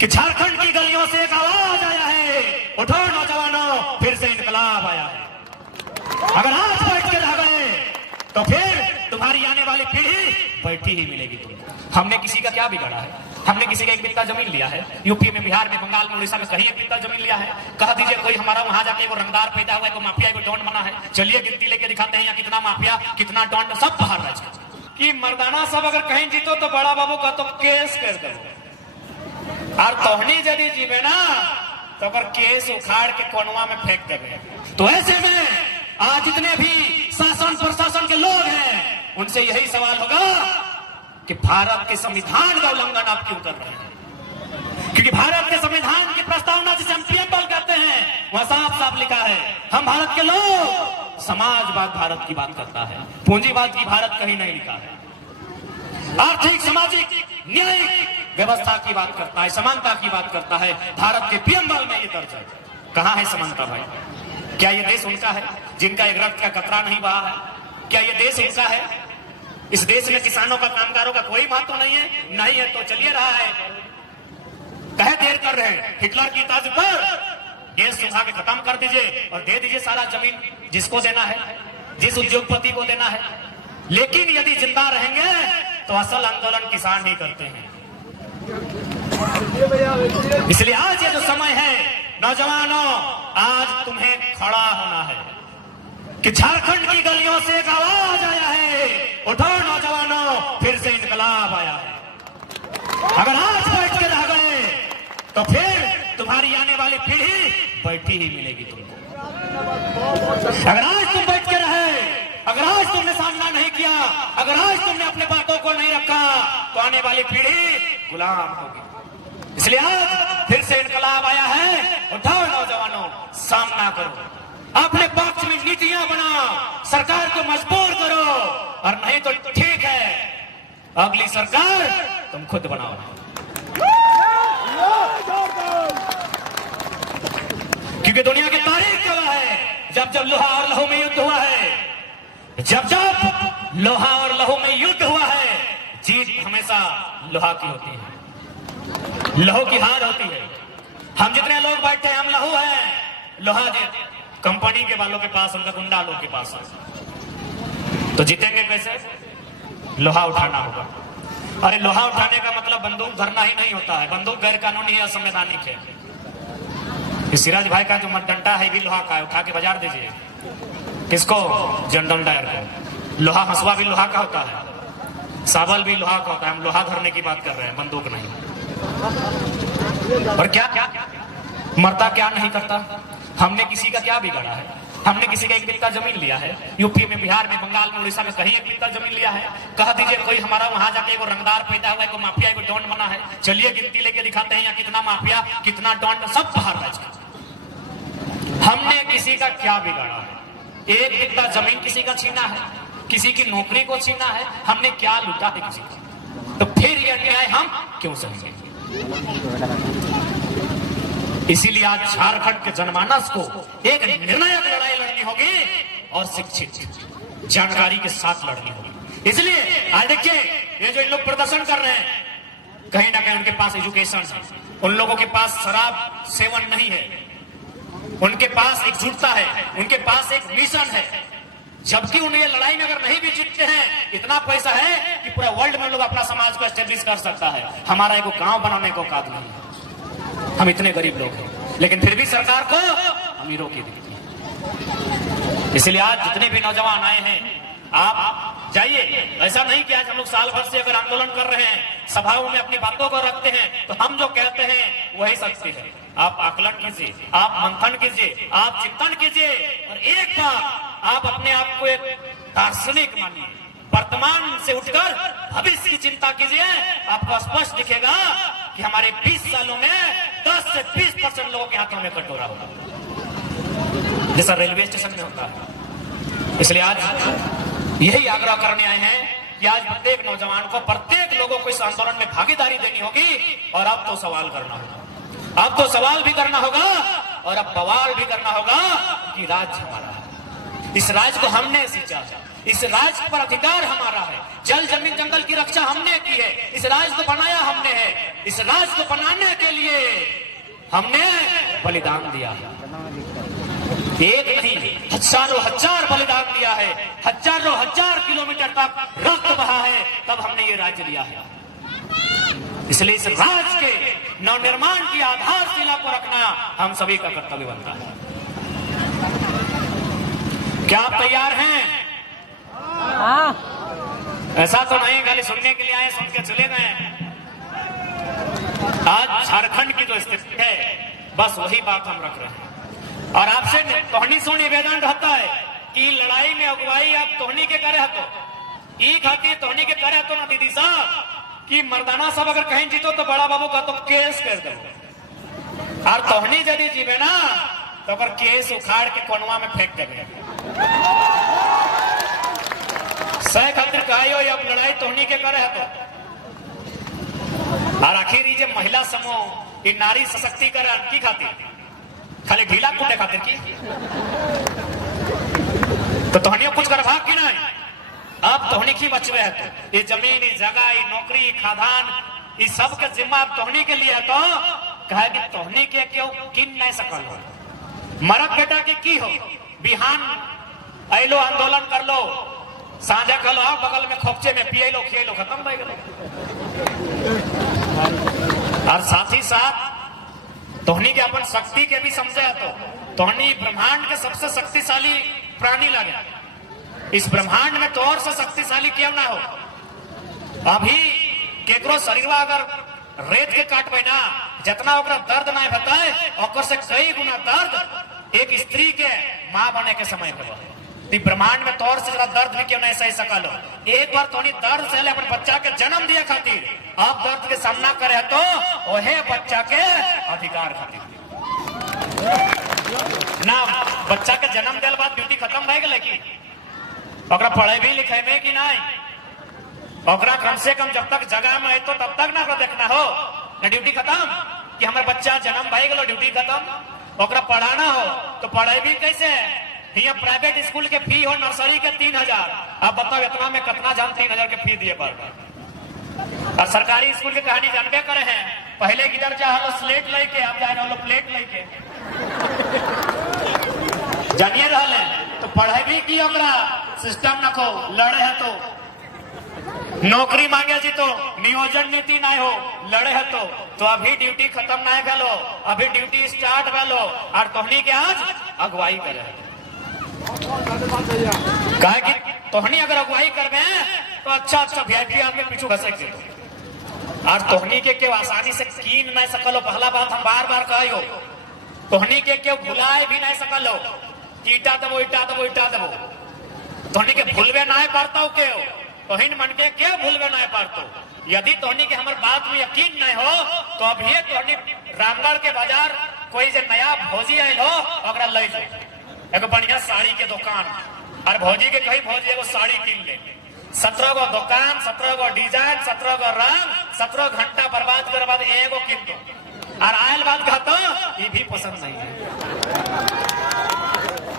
कि झारखंड की गलियों से एक आवाज आया है, उठो नौजवानों, फिर से इनकलाब आया है। अगर आज बैठ के रह गए तो फिर तुम्हारी आने वाली पीढ़ी बैठी ही मिलेगी तुमको। हमने किसी का क्या बिगाड़ा है? हमने किसी का एक बित्ता जमीन लिया है? यूपी में, बिहार में, बंगाल में, उड़ीसा में कहीं एक बित्ता जमीन लिया है? कह दीजिए कोई हमारा वहां जाके वो रंगदार पैदा हुआ है, कोई माफिया, कोई डॉन बना है। चलिए गिनती लेके दिखाते हैं यहाँ कितना माफिया, कितना डॉन, सब बाहर रह जाए कि मर्दाना सब अगर कहीं जीतो तो बड़ा बाबू का तो केस कर दो, और तोहनी यदि जीवे ना तो अगर केस उखाड़ के कोनवा में फेंक देवे। तो ऐसे में आज जितने भी शासन प्रशासन के लोग हैं उनसे यही सवाल होगा कि भारत के संविधान का उल्लंघन आप क्यों कर रहे हैं? क्योंकि भारत के संविधान की प्रस्तावना जिसे हम प्रीएम्बल कहते हैं वह साफ साफ लिखा है, हम भारत के लोग, समाजवाद भारत की बात करता है, पूंजीवाद की भारत कहीं नहीं लिखा है। आर्थिक, सामाजिक, न्यायिक व्यवस्था की बात करता है, समानता की बात करता है। भारत के प्रीएम्बल में ये दर्ज है। कहां है समानता भाई? क्या ये देश उनका है जिनका एक रक्त का कतरा नहीं बहा है? क्या ये देश उनका है? इस देश में किसानों का, कामगारों का कोई महत्व नहीं है? नहीं है तो चलिए रहा है, कहे देर कर रहे हैं। हिटलर की तर्ज पर गैस सुखा के खत्म कर दीजिए और दे दीजिए सारा जमीन जिसको देना है, जिस उद्योगपति को देना है। लेकिन यदि जिंदा रहेंगे तो असल आंदोलन किसान ही करते हैं। इसलिए आज ये जो समय है नौजवानों, आज तुम्हें खड़ा होना है कि झारखंड की गलियों से एक आवाज आया है, उठो नौजवानों, फिर से इनकलाब आया है। अगर आज बैठ के रह गए तो फिर तुम्हारी आने वाली पीढ़ी बैठी ही मिलेगी तुमको। अगर आज तुम बैठ के रहे, अगर आज तुमने सामना नहीं किया, अगर आज तुमने अपने बातों को नहीं रखा तो आने वाली पीढ़ी गुलाम होगी। इसलिए आज फिर से इनकलाब आया है, उठाओ नौजवानों, सामना करो, अपने पक्ष में नीतियां बनाओ, सरकार को मजबूर करो, और नहीं तो ठीक है अगली सरकार तुम खुद बनाओ। क्योंकि दुनिया की तारीख गवाह है, जब जब लोहा और लहू में युद्ध हुआ है, जब जब लोहा और लहू में युद्ध हुआ है, जीत हमेशा लोहा की होती है, लहू की हार होती है। हम जितने लोग बैठे हैं हम लहू हैं, लोहा कंपनी के वालों के पास, उनका गुंडा लोग के पास है। तो जीतेंगे कैसे? लोहा उठाना होगा। अरे लोहा उठाने का मतलब बंदूक धरना ही नहीं होता है, बंदूक गैर कानूनी है, असंवैधानिक है। सिराज भाई का जो डंडा है भी लोहा का है, उठा के बाजार दीजिए। किसको? जनरल डायर को। लोहा हंसुआ भी लोहा का होता है, साबल भी लोहा का होता है। हम लोहा धरने की बात कर रहे हैं, बंदूक नहीं। और क्या मरता क्या नहीं करता? हमने किसी का क्या बिगाड़ा है? हमने किसी का एक बित्ता जमीन लिया है? यूपी में, बिहार में, बंगाल में, उड़ीसा में कहीं एक बित्ता जमीन लिया है? कह दीजिए कोई हमारा वहां जाके वो रंगदार पैदा हुआ है, कोई माफिया, कोई डॉन बना है। चलिए गिनती लेके दिखाते हैं यहाँ कितना माफिया, कितना डॉन, सब बाहर रह जाए। हमने किसी का क्या बिगाड़ा है? एक बित्ता जमीन किसी का छीना है, किसी की नौकरी को छीना है, हमने क्या लूटा है किसी का? तो फिर यह न्याय हम क्यों सहेंगे? इसीलिए आज झारखंड के जनमानस को एक निर्णायक लड़ाई लड़नी होगी और शिक्षित जानकारी के साथ लड़नी होगी। इसलिए आज देखिए ये जो लोग प्रदर्शन कर रहे हैं, कहीं ना कहीं उनके पास एजुकेशन है, उन लोगों के पास शराब सेवन नहीं है, उनके पास एकजुटता है, उनके पास एक मिशन है। जबकि उन ये लड़ाई में अगर नहीं भी जीतते हैं, इतना पैसा है कि पूरा वर्ल्ड में लोग अपना समाज को एस्टेब्लिश कर सकता है। हमारा एक गांव बनाने को औकात नहीं है, हम इतने गरीब लोग हैं, लेकिन फिर भी सरकार को अमीरों की दिखती है। इसलिए आज जितने भी नौजवान आए हैं, आप जाइए। ऐसा नहीं कि आज हम लोग साल भर से अगर आंदोलन कर रहे हैं, सभाओं में अपनी बातों को रखते हैं, तो हम जो कहते हैं वही सत्य है। आप आकलन कीजिए, आप मंथन कीजिए, आप चिंतन कीजिए, और एक बार आप अपने आप को एक दार्शनिक मानिए। वर्तमान से उठकर भविष्य की चिंता कीजिए, आपको स्पष्ट दिखेगा कि हमारे 20 सालों में 10 से 20% लोगों के हाथों में कटोरा होगा, जैसा रेलवे स्टेशन में होता है। इसलिए आज यही आग्रह करने आए हैं कि आज प्रत्येक नौजवान को, प्रत्येक लोगों को इस आंदोलन में भागीदारी देनी होगी। और अब तो सवाल करना होगा, अब तो सवाल भी करना होगा, और अब बवाल भी करना होगा कि राज्य हमारा है, इस राज्य को हमने सींचा है, इस राज्य पर अधिकार हमारा है, जल जमीन जंगल की रक्षा हमने की है, इस राज्य को बनाया हमने है। इस राज्य को बनाने के लिए हमने बलिदान दिया है। एक नहीं, हजारों हजार बलिदान दिया है, हजारों हजार किलोमीटर तक रक्त बहा है, तब हमने ये राज्य लिया है। इसलिए इस राज्य के नवनिर्माण की आधारशिला को रखना हम सभी का कर्तव्य बनता है। क्या आप तैयार हैं? ऐसा तो नहीं खाली सुनने के लिए आए, सुन के चले गए। आज झारखंड की जो स्थिति है, बस वही बात हम रख रहे हैं। और आपसे तोहनी सो निवेदन रहता है कि लड़ाई में अगुवाई आप तोहनी के करे तो ई खातिर तोहनी के करे तो ना दीदी साहब कि मर्दाना सब अगर कहीं जीतो तो बड़ा बाबू का तो केस कर दो, और तोहनी यदि जीवे ना तो अगर केस उखाड़ के कोनवा में फेंक देवे। सह खातिर कहियो अब लड़ाई तोहनी के करे तो। और आखिर ये महिला समूह ये नारी सशक्तिकरण की खातिर खाली ढीला कूटे खातिर की तो तोहनियों कुछ कर भाग की नहीं। अब तोहनी की बचवे है तो ये जमीन, ये जगह, ये नौकरी, ये खादान, ये सब के जिम्मा अब तोहनी के लिए है तो कहे कि तोहनी के क्यों किन नहीं सकल हो। मरद बेटा की हो, बिहान अलो आंदोलन कर लो, साझा कर लो, बगल में खोपचे में पिए लो, खिए लो, खत्म भाई गलो। और साथ ही साथ तोहनी के अपन शक्ति के भी समझे तो तोहनी ब्रह्मांड के सबसे शक्तिशाली प्राणी लगे। इस ब्रह्मांड में तो और से शक्तिशाली क्यों ना हो। अभी केकरो शरीर अगर रेत के काटबे ना, जितना ओकरा दर्द ना बताए ओकर से कई गुना दर्द एक स्त्री के मां बने के समय पे। ब्रह्मांड में तौर से दर्द भी क्यों नहीं सही सकल हो। एक बार तोनी दर्द से अपने बच्चा के जन्म दिए खातिर आप दर्द के सामना करे तो ओहे बच्चा के अधिकार खातिर ना। बच्चा के जन्म दिल बाद ड्यूटी खत्म भए गए कि ओकरा पढ़े भी लिखे में कि नहीं, ओकरा कम से कम जब तक जगह में है तो तब तक ना देखना हो ना ड्यूटी खत्म कि हमारे बच्चा जन्म भए गए ड्यूटी खत्म। ओकरा पढ़ाना हो तो पढ़े भी कैसे। यहाँ प्राइवेट स्कूल के फी हो नर्सरी के 3000, आप बताओ इतना में कितना जान 3000 के फी दिए पर। और सरकारी स्कूल की कहानी जानबे करे हैं, पहले किधर चाहे स्लेट लेके आप जा रहे प्लेट लेके जानिए रहा तो पढ़े भी की ओकरा सिस्टम न को लड़े है तो नौकरी मांगे जी तो नियोजन नीति ना हो लड़े है तो अभी ड्यूटी खत्म ना भेलो, अभी ड्यूटी स्टार्ट भेलो और तोहनी के आज अगुवाई करे। कहे कि तोहनी अगर अगुवाई करबे तो अच्छा वीआईपी आदमी पीछू घसक जेतो और तोहनी के क्यों आसानी से कीन नहीं सकलो। पहला बात हम बार बार कहियो, तोहनी के क्यों भुलाए भी नहीं सकलो। ईटा दबो ईटा दबो ईटा दबो, तोहनी के भूलवे ना पारता क्यों, तोहिन मन के क्यों भूलवे ना पारतो। यदि तोहनी के हमारे बात में यकीन नहीं हो तो अभी तोहनी रामगढ़ के बाजार कोई जो नया भोजी आयल हो ओकरा ले जाए एगो बढ़िया साड़ी के दुकान और भौजी के कहीं भौजी एगो साड़ी कीन ले। 17 गो दुकान, 17 गो डिजाइन, 17 गो रंग, 17 घंटा बर्बाद करे बाद एगो कीन दो और आयल बात कहतो ये भी पसंद नहीं है,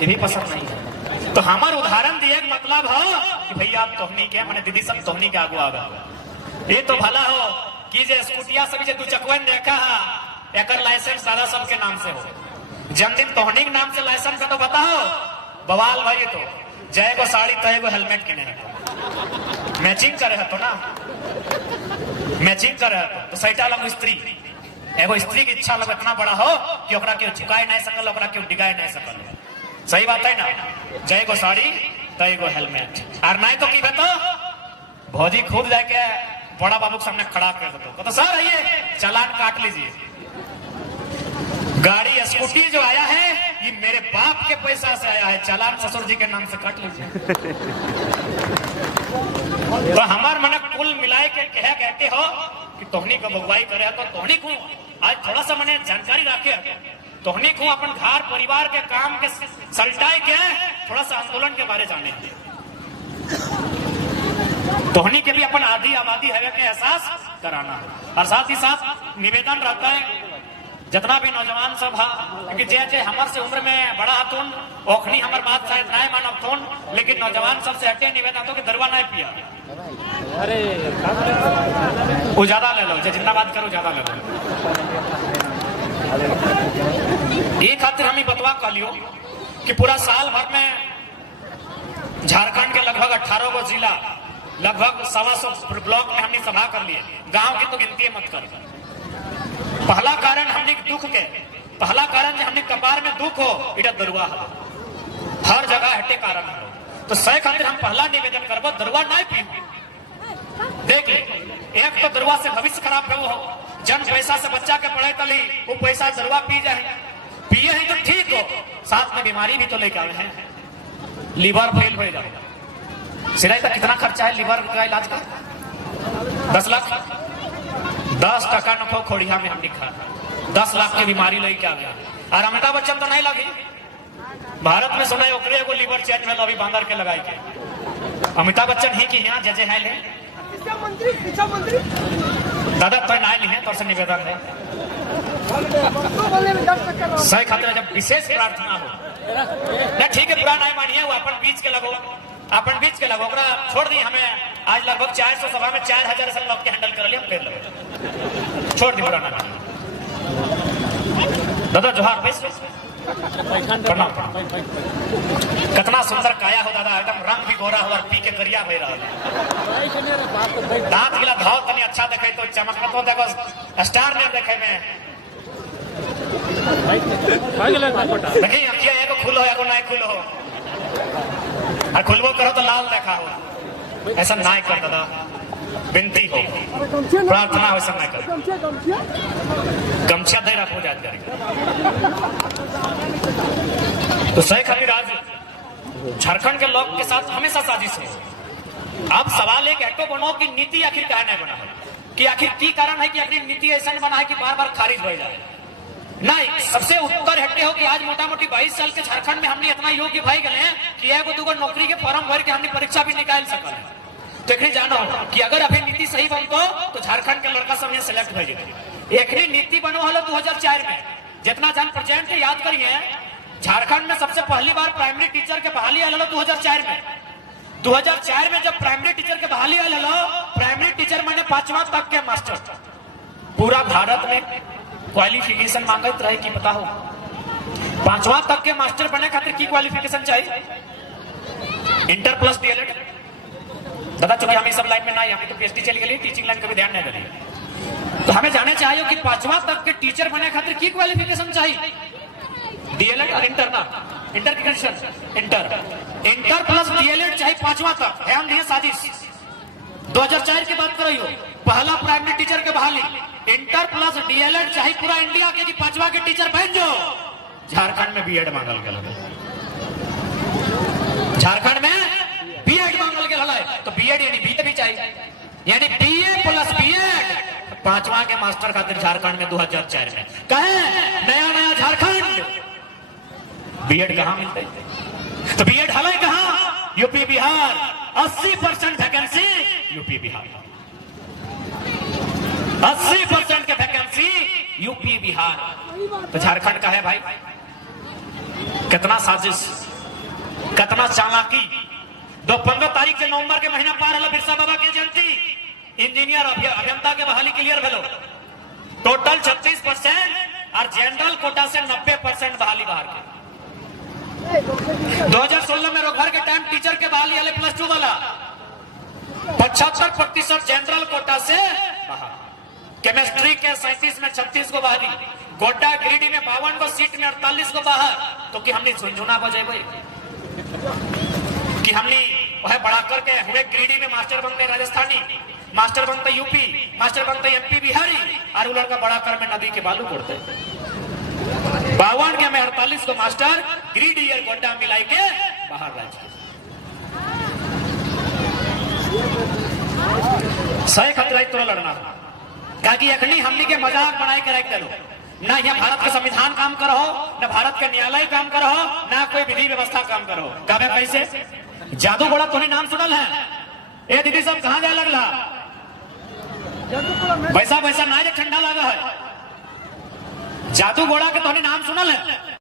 ये भी पसंद नहीं है। तो हमार उदाहरण दिए मतलब हो कि भैया आप तोहनी के मैंने दीदी सब तोहनी के आगू आगा ये तो भला हो कि जे स्कूटिया सब जे 2 चकवन देखा है एकर लाइसेंस दादा सब के नाम से हो। जन्मदिन तोहनी के नाम से लाइसेंस का तो बताओ बवाल भाई। तो जय गो साड़ी तय गो हेलमेट किने है, मैचिंग करे है तो ना, मैचिंग करे है तो सैटा लग स्त्री एगो स्त्री की इच्छा लग इतना बड़ा हो कि ओकरा क्यों झुकाए नहीं सकल, ओकरा क्यों डिगाए नहीं सकल। सही बात है ना, जय गो साड़ी तय गो हेलमेट। और नहीं तो की तो भौजी खुद जाके बड़ा बाबू के सामने खड़ा कर दो तो सर ये चालान काट लीजिए। गाड़ी स्कूटी जो आया है ये मेरे बाप के पैसा से आया है, चालान ससुर जी के नाम से काट लीजिए। तो हमार मन कुल मिलाए के कहते हो कि तोहनी को अगुवाई करे तो तोहनी को आज थोड़ा सा मैंने जानकारी रखे तोहनी को अपन घर परिवार के काम के सलटाई के थोड़ा सा आंदोलन के बारे जाने तोहनी के भी अपन आधी आबादी है के एहसास कराना। और साथ ही साथ निवेदन रहता है जितना भी नौजवान सब है क्योंकि जे हमार से उम्र में बड़ा हतुन ओखनी हमार बात शायद नहीं मानब थोन, लेकिन नौजवान सबसे हटे निवेदन तो कि दरवा नहीं पिया अरे वो ज्यादा ले लो, जितना बात करो ज्यादा ले लो। ये खातिर हम बतवा कर लियो कि पूरा साल भर में झारखंड के लगभग 18 गो जिला, लगभग 125 ब्लॉक में हमने सभा कर लिए। गांव की तो गिनती मत कर। पहला कारण हमने दुख के, पहला कारण जो हमने कपार में दुख हो इटा दरुआ हो, हर जगह हटे कारण हो। तो सही खातिर हम पहला निवेदन करबो दरुआ नहीं पी। देख ले, एक तो दरुआ से भविष्य खराब हो, जन पैसा से बच्चा के पढ़े तली वो पैसा दरुआ पी जाए, पिए है तो ठीक हो, साथ में बीमारी भी तो लेके आए हैं। लीवर फेल हो जाए, सिराई का कितना खर्चा है लीवर का इलाज का? 10 लाख। 10 टका न खो खोड़िया में हम लिखा 10 लाख की बीमारी लेके आ गया। और अमिताभ बच्चन तो नहीं लगी। भारत में सुना है ओकरे को लीवर चेंज में अभी बांधर के लगाई के। अमिताभ बच्चन ही की यहाँ जजे है ले दादा तो नहीं है तो निवेदन है सही खातिर जब विशेष प्रार्थना हो ना, ठीक है पूरा नहीं मानिए, वो अपन बीच के लगो, अपन बीच के लगो, छोड़ दी। हमें आज लगभग 400 सभा में 4000 ऐसा लोग के हैंडल कर लिया, हम फिर लगे छोड़ दी पुराना। दादा जोहार प्रणाम। कितना सुंदर काया हो दादा, एकदम रंग भी गोरा हो और पी के करिया हो रहा। दांत गिला भाव तनी अच्छा देखे तो चमक तो देखो स्टार ने देखे में देखिए अखिया एगो खुलो एगो नहीं खुलो हो, और खुलबो करो तो लाल देखा हो। ऐसा नहीं कर दादा, विनती हो, प्रार्थना हो, ऐसा नहीं कर। गमछा दे रखो जात करें तो सही खातिर आज झारखंड के लोग के साथ हमेशा साजिश है। अब सवाल एक ऐटो बनो कि नीति आखिर क्या नहीं बना है, कि आखिर की कारण है कि आखिर नीति ऐसा बना है कि बार बार खारिज हो जाए। नहीं, सबसे उत्तर हटे हो कि आज मोटा मोटी 22 साल के झारखंड में हमने इतना योग्य भाई गए हैं कि एगो दूगो नौकरी के फॉर्म भर के हमने परीक्षा भी निकाल सकल है। तो एक जानो कि अगर अभी नीति सही बनतो तो झारखंड के लड़का सब यहाँ सिलेक्ट हो जाए। एक नीति बनो हलो 2004 में, जितना जान प्रेजेंट याद करिए, झारखंड में सबसे पहली बार प्राइमरी टीचर के बहाली आल 2004 में। 2004 में जब प्राइमरी टीचर के बहाली आल, प्राइमरी टीचर मैंने 5वां तक के मास्टर। पूरा भारत में क्वालिफिकेशन मांगत रहे कि पता हो 5वां तक के मास्टर बने खातिर की क्वालिफिकेशन चाहिए? Inter plus DElEd. दादा चूंकि हम इस सब लाइन में नहीं, हमें तो पीएचडी चली गई, टीचिंग लाइन का भी ध्यान नहीं दिया। तो हमें जाने चाहिए कि 5वां तक के टीचर बने खातिर की क्वालिफिकेशन चाहिए? डीएलएड और इंटर ना, इंटर की कंडीशन इंटर प्लस डीएलएड चाहिए 5वां तक। ध्यान दिए साजिश 2004 की बात करो, पहला प्राइमरी टीचर के बहाली इंटर प्लस डीएलएड चाहिए पूरा इंडिया के, कि 5वां के टीचर बन जो। झारखंड में बीएड मांगल गया, झारखंड में बीएड मांगल गया, तो बीएड यानी बीए भी चाहिए, यानी बीए प्लस बीएड 5वां के मास्टर खातिर झारखंड में 2004 में कहे नया झारखंड बीएड कहां मिलते? तो बीएड हले कहां? UP Bihar. 80% vacancy UP Bihar, 80% के वैकेंसी यूपी बिहार। तो झारखंड का है भाई, कितना साजिश, कितना चालाकी। 15 तारीख से नवंबर के महीना पार हल, बिरसा बाबा की जयंती। इंजीनियर अभियंता के बहाली क्लियर भेलो, टोटल 36% और जनरल कोटा से 90% बहाली बाहर के। 2016 में रोजगार के टाइम टीचर के बहाली वाले +2 वाला 75% जनरल कोटा से बाहर। केमिस्ट्री के 37 में 36 को बहाली, गोड्डा गिरिडीह में 52 को सीट में 48 को बाहर। तो कि हमने झुंझुना बजे भाई कि हमने वह बढ़ा करके हुए गिरिडीह में मास्टर बनते राजस्थानी, मास्टर बनते यूपी, मास्टर बनते एमपी बिहारी, और वो लड़का बड़ा कर में नदी के बालू कोड़ते 52 के में 48 को मास्टर गिरिडीह और गोड्डा मिलाई के बाहर राज्य। सही खतरा तो लड़ना, क्योंकि अखनी हमनी के मजाक बनाए के रख दो ना। यहाँ भारत का संविधान काम करो, ना भारत का न्यायालय काम करो, ना कोई विधि व्यवस्था काम करो। कहे कैसे? जादू घोड़ा तोने नाम सुनल है? ए दीदी सब कहाँ जाए लगला? वैसा वैसा ना ठंडा लगा है। जादू घोड़ा के तोने नाम सुनल है?